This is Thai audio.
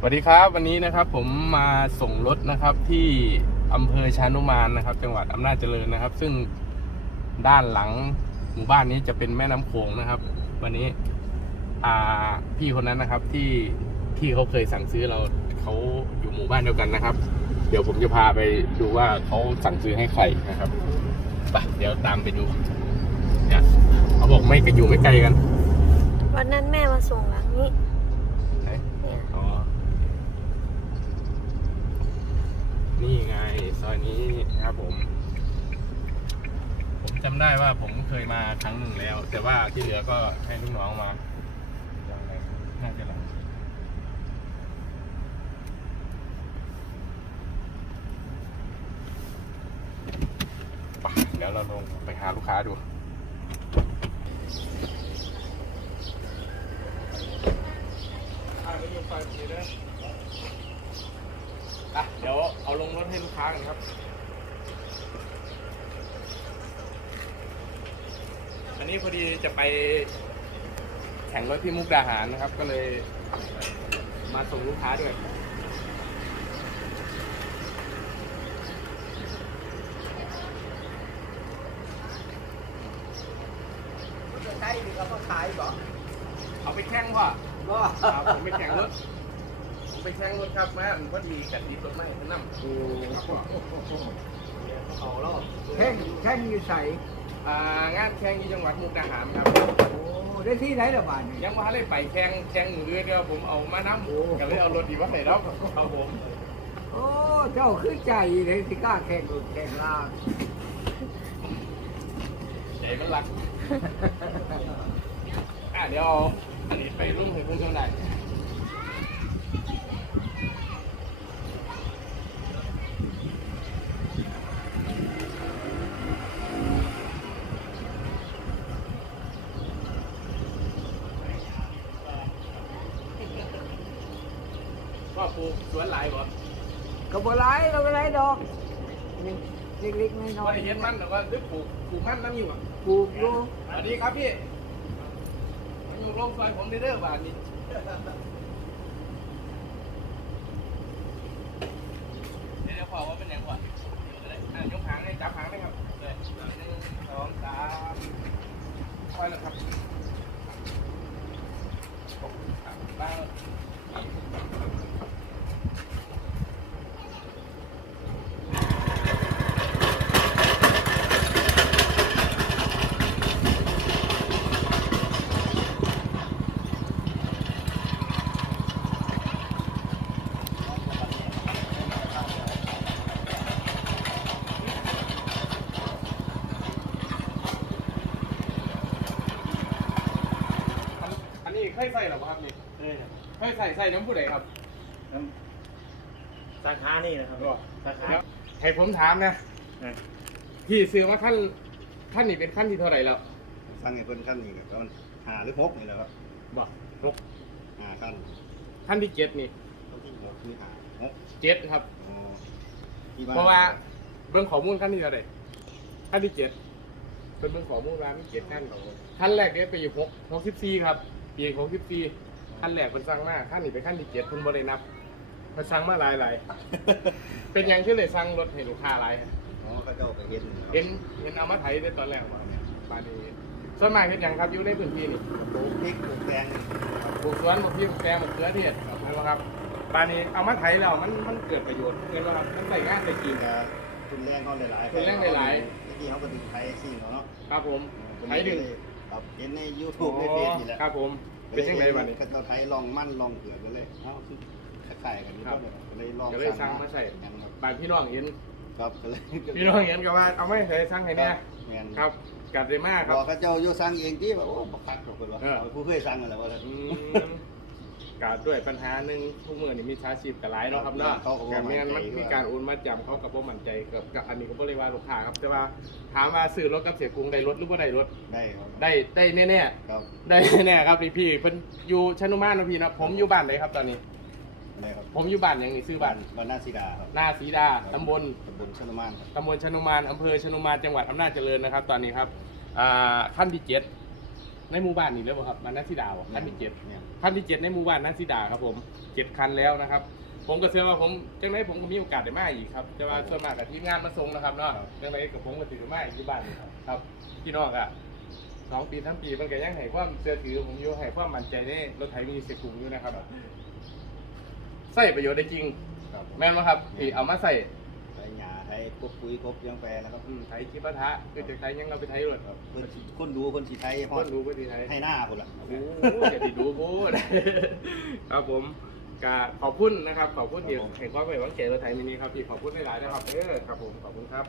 สวัสดีครับวันนี้นะครับผมมาส่งรถนะครับที่อำเภอชานุมานนะครับ จังหวัดอำนาจเจริญนะครับ ซึ่งด้านหลังหมู่บ้านนี้จะเป็นแม่น้ำโขงนะครับ วันนี้อ่าพี่คนนั้นนะครับที่ที่เขาเคยสั่งซื้อเราเขาอยู่หมู่บ้านเดียวกันนะครับ เดี๋ยวผมจะพาไปดูว่าเขาสั่งซื้อให้ใครนะครับไปเดี๋ยวตามไปดูเนี่ยเขาบอกไม่กันอยู่ไม่ไกลกัน วันนั้นแม่มาส่งหลังนี้ ไหน เนี่ย อ๋อ นี่ไงซ อยนี้ครับผม ผมจำได้ว่าผมเคยมาครั้งหนึ่งแล้ว แต่ว่าที่เหลือก็ให้ลูกน้องมาไรน่าจะหลังไปเดี๋ยวเราลงไปหาลูกค้าดูอะไม่ยกไฟตรงนี้ด้วย อะเดี๋ยวเอาลงรถให้ลูกค้ากันครับอันนี้พอดีจะไปแข่งรถที่มุกดาหารนะครับ ก็เลยมาส่งลูกค้าด้วยใช่ดิเขาก็ขายบ่เอาไปแข่งว่ะก็ครับผมไปแข่งรถ ผมไปแข่งรถครับแม่นพอดีกันดีรถไม่ทั้งนั้นครับพ่อเอาแล้วแข่งแข่งอยู่ใส่อ่างานแข่งที่จังหวัดมุกดาหารครับโอ้ได้ที่ไหนละบาทนี่ยังว่าได้ไปแข่งแข่งมือเดียวผมเอามาน้ำก็เลยเอารถดีว่าใส่แล้วครับผมโอ้เจ้าคือใจเลยที่กล้าแข่งรถแข่งลาใจมันรักอะเดี๋ยวเอาอันนี้ไปรุ่นให้เพื่อนๆได้ว่า ปลูกสวนหลายบ่ก็บ่ไรเราก็ไรดอกนี่เล็กๆน้ก็อยได้เห็นมันแต่ว่าได้ปลูกปลูกมันน้ำอยู่อะๆปลูกอยู่สวัสดีครับพี่มาอยู่โรงซอยผมเด้อๆบ้านนี้เดี๋ยวพอว่าเป็นยังก่อนอะยกหางให้จับหางได้ครับเลยหนึ่งสองสามค่อยแล้วครับบ้างอันอันนี้ เคยใส่หรอครับนี่เคยใส่ใส่น้ำผู้ใดครับสาขานี่นะครับก็สาขาแล้วให้ผมถามนะพี่ซื้อมาขั้นขั้นนี้เป็นขั้นที่เท่าไหร่แล้วสั่งให้เพิ่นขั้นนี้ก็มันหาหรือหกนี่แหละครับบอกหกหาขั้นขั้นที่เจ็ดนี่ต้องที่หกนี่หาหกเจ็ดครับอ๋อที่บ้นเพราะว่าเบื้องข้อมูลขั้นที่เท่าไหร่ขั้นที่เจ็ดเป็นเบื้องข้อมูลว่ามีเจ็ดขั้นขั้นแรกเนี่ยไปอยู่หกหกสิบสี่ครับ ปีหกสิบสี่ขั้นแรกเป็นสร้างมาขั้นนี้เป็นขั้นที่เจ็ดเพิ่นบรินับเพิ่นสั่งมาหลายหลายๆ เป็นหยังชื่อเลยสั่งรถให้ลูกค้าหลายอ๋อเขาเจ้าไปเห็นเห็นเห็นเอามาไถได้ตอนแรกมาเนี่ยบาดนี้ส่วนมากเห็นยังครับอยู่ในพื้นที่นี่ปลูกพริกปลูกแตงปลูกสวนปลูกพริกปลูกแตงปลูกเกลือเทศเห็นไหมครับบาดนี้เอามาไถแล้วมันมันเกิดประโยชน์เห็นไหมครับมันใส่งานใส่กินก็ทุนแรงเขาหลายๆทุนแรงหลายๆ เมื่อกี้เขาก็ถึงไทยซิ่งเนาะครับผมไถดึง ครับเห็นใน YouTube ในเฟซนี่แหละครับผม เป็นยังไงบ้านี้เขาไทยลองมั่นลองเผือกกันเลยเอ้าคือคล้ายๆกันนี่ครับก็เลยลองก็เลยสั่งมาใส่กันครับบานพี่น้องเห็นครับก็เลยพี่น้องเห็นก็ว่าเอาไม่ใส่สั่งให้แน่แม่นครับกัดเลยมากครับบอกเขาเจ้าอยู่สั่งเองที่แบบโอ้บักคักกับคนว่าเออเอาผู้เคยสั่งกันแล้วว่าอืม กาดด้วยปัญหาหนึ่งทุกมือนี่มีชาชีพกับหลายเนาะครับเนาะเขาก็บ่แต่ไม่งั้นมันมั่นใจมีการโอนมาจำเขากับบ่มั่นใจกับกับอันนี้ก็บ่เลยว่าลูกค้าครับ แต่ว่าถามว่าซื้อรถกับเสียกรุงได้รถหรือบ่ได้รถได้ครับได้ได้แน่ครับๆได้แน่ๆครับนี่พี่เพิ่นอยู่ชนุมานเนาะพี่เนาะผมอยู่บ้านไหนครับตอนนี้ ได้ครับผมอยู่บ้านหยังนี่ซื้อบ้านบ้านนาซีดาครับหน้าศรีดาตำบล ตำบลชนมานครับ ตำบลชนุมาน อำเภอชนุมาน จังหวัดอำนาจเจริญนะครับ ตอนนี้ครับอ่าขั้นที่เจ็ด ในหมู่บ้านนี่เลยบ่ครับมานัทธิดาวคันที่เจ็ดเนี่ยคันที่เจ็ดในหมู่บ้านนัทธิดาครับผมเจ็ดคันแล้วนะครับ ผมก็เชื่อว่าผมจังไรผมก็มีโอกาสได้มาอีกครับแต่ว่าส่วนมากกับทีมงานมาส่งนะครับเนาะจังไรกับผมก็ถือมาอีกที่บ้านนี่ครับครับพี่น้องอะสองปีทั้งปีมันก็ยังให้ความเชื่อถือผมอยู่ให้ความมั่นใจในรถไถมีเสกุงอยู่นะครับใส่ประโยชน์ได้จริงครับแม่นไหมครับที่เอามาใส่ ใช้หญ้าใช้กบปุ๋ยกบยังแปรนะครับอืมไถคิดปะทะคือจะใช้ยังเราไปไถรถครับคนสิคนดูคนสีไทยฮคอดนรู้ก็ดีไถ ให้หน้าคนละโอ้โหอย่าดีดูพูด ครับผมกาขอบคุณนะครับ ขอบคุณที่ให้ความไว้วางใจรถไถมินิครับพี่ขอบคุณหลายๆนะครับเออครับผมขอบคุณครับ